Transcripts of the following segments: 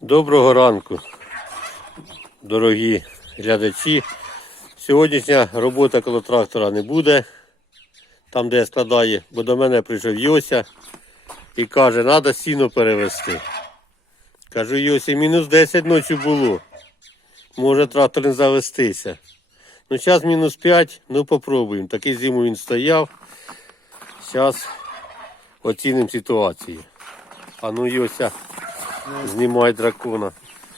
Доброго ранку, дорогі глядачі. Сьогоднішня робота коло трактора не буде, там де я складаю, бо до мене прийшов Йося і каже, треба сіно перевезти. Кажу, Йосі, мінус 10 ночі було. Може трактор не завестися. Ну, зараз мінус 5, ну попробуємо. Такий зиму він стояв. Зараз оцінимо ситуацію. А ну, Йося, знімай дракона.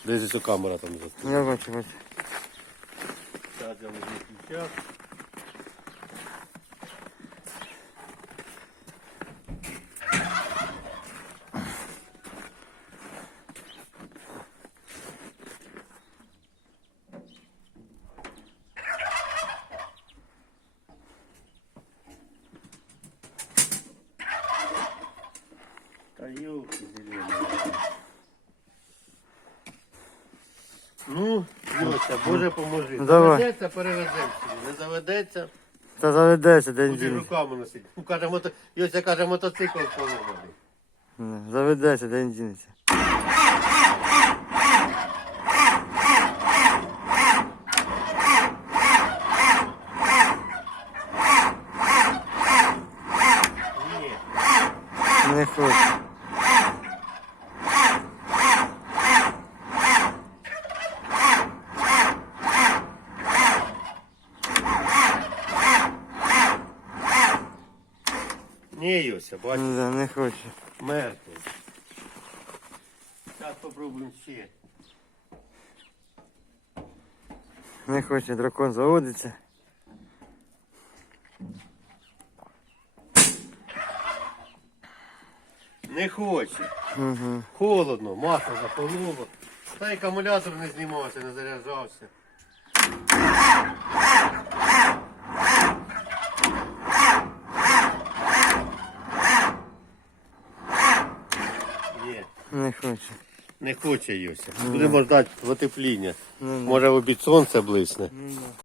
Десь цю камера там. за- Я бачу, бачу. Зараз я візьму ключа. Та ёлки Ну, Йося, Боже поможи. Давай. Заведеться, перевеземо. Не заведеться, Та заведеться день дінь. руками носити. Ну, каже, мото... Йося каже, мотоцикл поломаний. Заведеться день дінеться. Ні. Не хочу. Ні, Йося, бачиш, Да, не хочу. мертвий. Зараз попробуємо ще. Не хоче дракон заводиться. Не хоче. Угу. Холодно, масло запалило. Та й акумулятор не знімався, не заряджався. Не хоче. не хоче Йося. Будемо ждати потепління. Може в обід сонце блисне.